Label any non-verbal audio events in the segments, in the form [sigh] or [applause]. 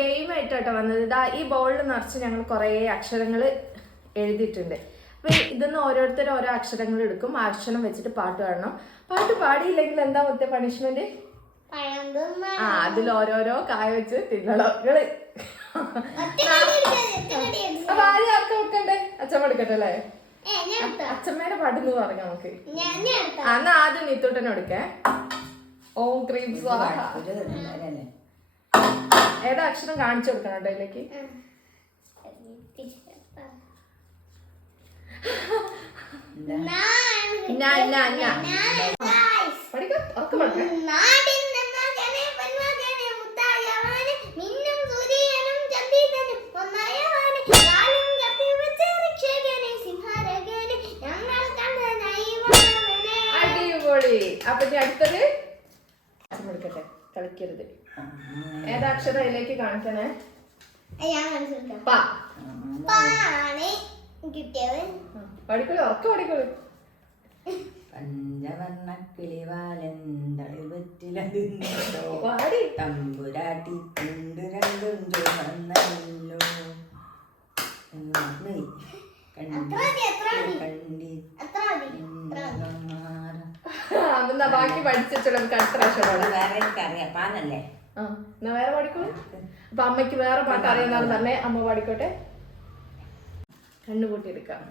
Game ആയിട്ടാട്ടോ വന്നത്. ഇതാ ഈ ബോളിൽ നിറച്ച് ഞങ്ങൾ കുറേ അക്ഷരങ്ങൾ എഴുതിയിട്ടുണ്ട്. അപ്പൊ ഇതിന്ന് ഓരോരുത്തരും ഓരോ അക്ഷരങ്ങൾ എടുക്കും. ആ അക്ഷരം വെച്ചിട്ട് പാട്ട് പാടണം. പാട്ട് പാടിയില്ലെങ്കിൽ എന്താ മൊത്തം പണിഷ്മെന്റ് ആ അതിൽ ഓരോരോ കായ വെച്ച് തിന്നണം. നിങ്ങൾ. അപ്പൊ ആദ്യം ആർക്കാ കൊടുക്കണ്ടേ? അച്ഛൻ എടുക്കട്ടെ അല്ലേ? അച്ഛമ്മയുടെ പാട്ട് എന്ന് പാട്ടെന്ന് പറഞ്ഞു നമുക്ക്? അന്ന് ആദ്യം നീത്തൂട്ടനെ എടുക്കേ ഓം ക്രീം സ്വാഹ. ഏതാ അക്ഷരം കാണിച്ചു കൊടുക്കണം കേട്ടോ ഇതിലേക്ക് അടിപൊളി. അപ്പൊ അടുത്തത്? കൊടുക്കട്ടെ കളിക്കരുത്. ഏതാ അക്ഷരം അതിലേക്ക് കാണിക്കണേ? ഞാൻ മനസ്സിലാക്കാം പാ. പാണ് കിട്ടിയത്. ആ, പഠിക്കൂലേ ഉറക്കം പഠിക്കൂലേ പഞ്ചവർണ കിളിവാലൻ തളിവറ്റിലോ പാടി. തമ്പുരാട്ടി കുണ്ട്. രണ്ടും ചുവന്നല്ലോ കണ്ടി. ബാക്കി പഠിച്ചിട്ടുള്ള നമുക്ക് അടുത്ത പ്രാവശ്യം വേറെ എനിക്കറിയാം പാനല്ലേ ആ എന്നാ വേറെ പാടിക്കോളൂ അപ്പൊ അമ്മയ്ക്ക് വേറെ പാട്ട് അറിയുന്നതാണ് തന്നെ അമ്മ പാടിക്കോട്ടെ? കണ്ണുകൂട്ടി എടുക്കാം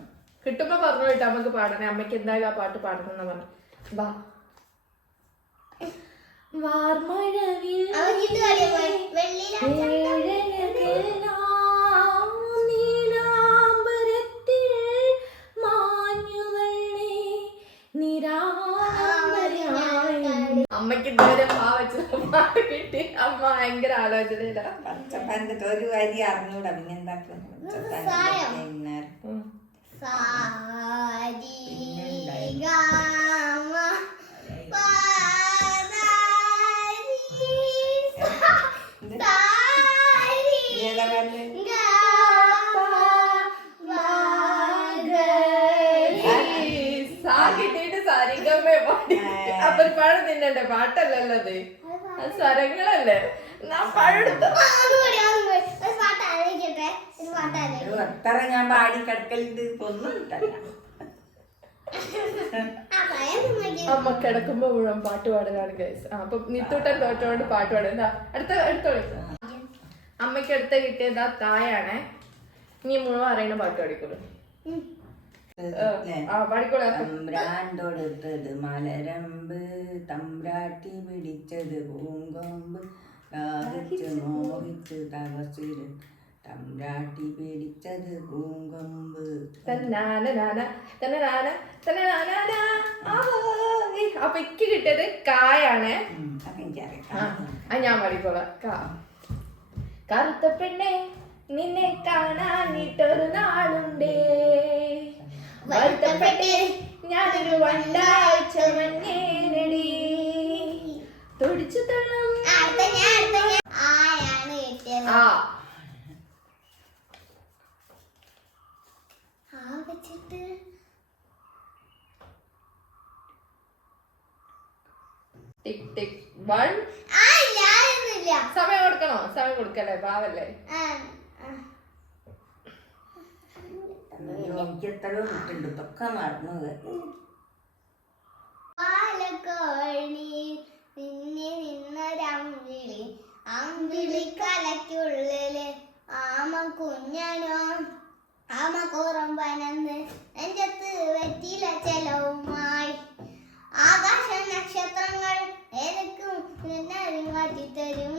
കിട്ടുമ്പോ പറഞ്ഞു കേട്ടോ അമ്മയ്ക്ക് പാടണേ. അമ്മയ്ക്ക് എന്തായാലും ആ പാട്ട് പാടണം എന്ന് പറഞ്ഞു. ബാ വാർമഴവിൽ അവൻ അമ്മയ്ക്ക് ഇതുവരെ മാ വെച്ചത് പാട്ട് കിട്ടി അമ്മ ഭയങ്കര ആലോചനയില്ല പച്ചപ്പാന്റെ ഒരു വരി അറിഞ്ഞൂടാ പിന്നെന്താക്കും സായം. അപ്പൊ പഴം തിന്നണ്ടേ പാട്ടല്ലല്ലോ അത്? അത് സ്വരങ്ങളല്ലേ? എത്ര ഞാൻ പാടി കിടക്കലുണ്ട്. ഒന്നും അമ്മ കിടക്കുമ്പോ മുഴുവൻ പാട്ട് പാടലാണ് ഗൈസ് അപ്പൊ നിത്തൂട്ടൻ തോറ്റോണ്ട് പാട്ട് പാടും. എന്താ? അടുത്ത അടുത്തോളി അമ്മയ്ക്ക് അടുത്ത കിട്ടിയതാ തായാണേ. നീ മുഴുവൻ അറിയണ പാട്ട് പാടിക്കോളൂ. തൊടുത്തത് മലരമ്പ് തമ്പ്രാട്ടി പിടിച്ചത് പൂങ്കൊമ്പ് ദാഹിച്ച് മോഹിച്ച് തപസ്സിൽ. തമ്പ്രാട്ടി പിടിച്ചത് പൂങ്കൊമ്പ്. അപ്പൊ ഇക്ക് കിട്ടിയത് കായാണ്. ആ ഞാൻ പാടിക്കോളാം. കാ. കറുത്ത പെണ്ണെ നിന്നെ കാണാനിട്ടൊരു നാളുണ്ടേ. വരുത്തപ്പെട്ടേ. ഞാനൊരു വണ്ടാഴ്ച മഞ്ഞേനടി. തുടിച്ചു തള്ളും ആയാണ് കിട്ടിയത് ആ. വെച്ചിട്ട്. Tick tick. വൺ. സമയം കൊടുക്കണോ? സമയം കൊടുക്കല്ലേ? പാവല്ലേ ആ, ആ. എനിക്ക് എത്രയോ കിട്ടുന്നുണ്ട് ഇതൊക്കെ മറന്നു നിന്നൊരമ്പിളി അമ്പിളി ആമ കുഞ്ഞനോ ആമ കുറമ്പനന്ന് നെഞ്ചത്ത് വെറ്റില ചെലവുമായി. ആകാശ നക്ഷത്രങ്ങൾ എനിക്കും മാറ്റി തരും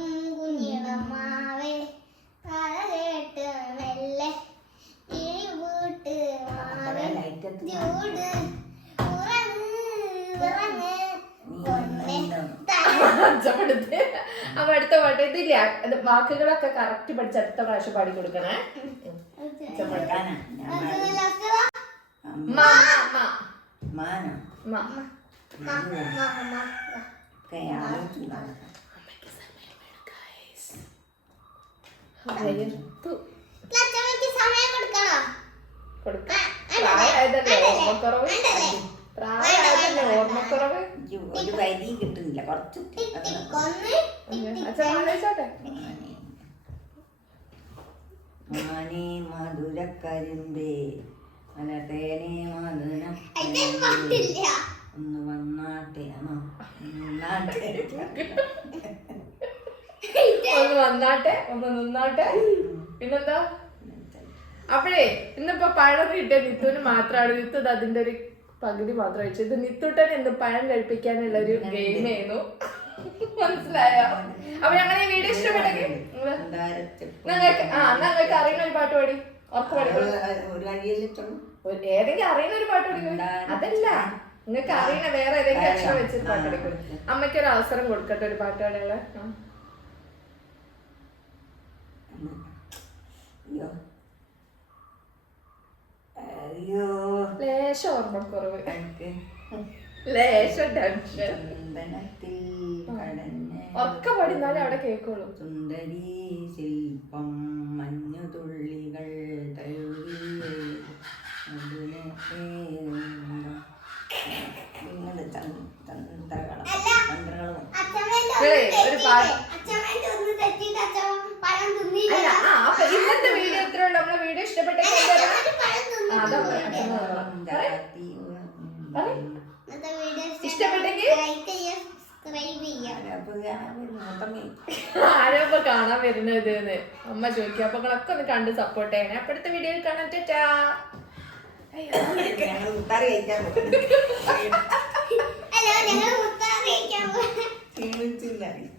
അപ്പൊ അടുത്ത പാട്ട് ഇതില്ല? വാക്കുകളൊക്കെ കറക്റ്റ് പഠിച്ച് അടുത്ത പ്രാവശ്യം പാടി കൊടുക്കണേ. കൊടുക്കണം? പ്രായമായതല്ലേ ഓർമ്മക്കുറവ്? പ്രായമായതല്ലേ ഓർമ്മക്കുറവ്? ഒരു വരിയും കിട്ടുന്നില്ല. കുറച്ച് അച്ഛൻ ആലോചിച്ചോട്ടെ മധുരക്കരിമ്പേ മലത്തേനെ മധുരം അതിന്റെ പാട്ടില്ല ഒന്ന് വന്നാട്ടെ ഒന്ന് വന്നാട്ടെ ഒന്ന് നിന്നാട്ടെ. പിന്നെന്താ? അപ്പോഴേ ഇന്നിപ്പോ പഴം കിട്ടിയ നിത്തുവിന് മാത്രമാണ്. നിത്തു അതിന്റെ ഒരു പകുതി മാത്രം വെച്ചു ഇത് നിത്തുട്ടൻ എന്ത് പഴം കഴിപ്പിക്കാനുള്ള ഒരു ഗെയിം ആയിരുന്നു. മനസ്സിലായോ? അപ്പൊ ഞങ്ങൾ ഈ വീഡിയോ ഇഷ്ടപ്പെട്ടെങ്കിൽ നിങ്ങൾ നിങ്ങൾക്ക് ആ എന്നാ നിങ്ങൾക്ക് അറിയുന്ന ഒരു പാട്ട് പാടി. ഏതെങ്കിലും അറിയുന്ന ഒരു പാട്ട് പഠിക്കും അതല്ല നിങ്ങൾക്ക് അറിയുന്ന വേറെ ഏതെങ്കിലും അക്ഷരം വെച്ചിട്ട് പാട്ട് പഠിക്കും അമ്മയ്ക്ക് ഒരു അവസരം കൊടുക്കട്ടെ ഒരു പാട്ട് പാടാനുള്ള. അയ്യോ. ലേശം ഓർമ്മക്കുറവ് എനിക്ക് ലേശം ടെൻഷൻ. ചന്ദനത്തിൽ കടഞ്ഞ ഒക്കെ പാടിന്നാലേ അവിടെ കേൾക്കുള്ളൂ സുന്ദരി ശില്പം മഞ്ഞുതുള്ളികൾ തഴുകിയേ. അതിനെ ഇങ്ങളെ, ഒന്ന് ഒരു പാട്ട്. തെറ്റിയിട്ട് അച്ഛമ്മേന്റെ ഒന്ന് തെറ്റിയിട്ട് അച്ഛമ്മ പഴം അല്ല തിന്നില്ല ആ അപ്പൊ ഇന്നത്തെ വീഡിയോ ഇത്രേ ഉള്ളൂ നമ്മളെ വീഡിയോ ഇഷ്ടപ്പെട്ടെങ്കിൽ എന്താ അച്ഛമ്മേന്റെ പഴം ആ, അതാ തിന്നില്ല പറയാം. ഇന്നത്തെ വീഡിയോ ഇഷ്ടപ്പെട്ടെങ്കിൽ? ലൈക്ക് ചെയ്യുക സബ്സ്ക്രൈബ് ചെയ്യുക ആരോ കാണാൻ വരുന്നത് അമ്മ ചോദിക്കുക അപ്പൊ നിങ്ങളൊക്കെ ഒന്ന് കണ്ട് സപ്പോർട്ട് ചെയ്യണേ. അപ്പൊ അടുത്ത വീഡിയോയിൽ കാണാൻ പോകും ഹലോ ഞങ്ങൾ ക്ഷീണിച്ചില്ല [laughs]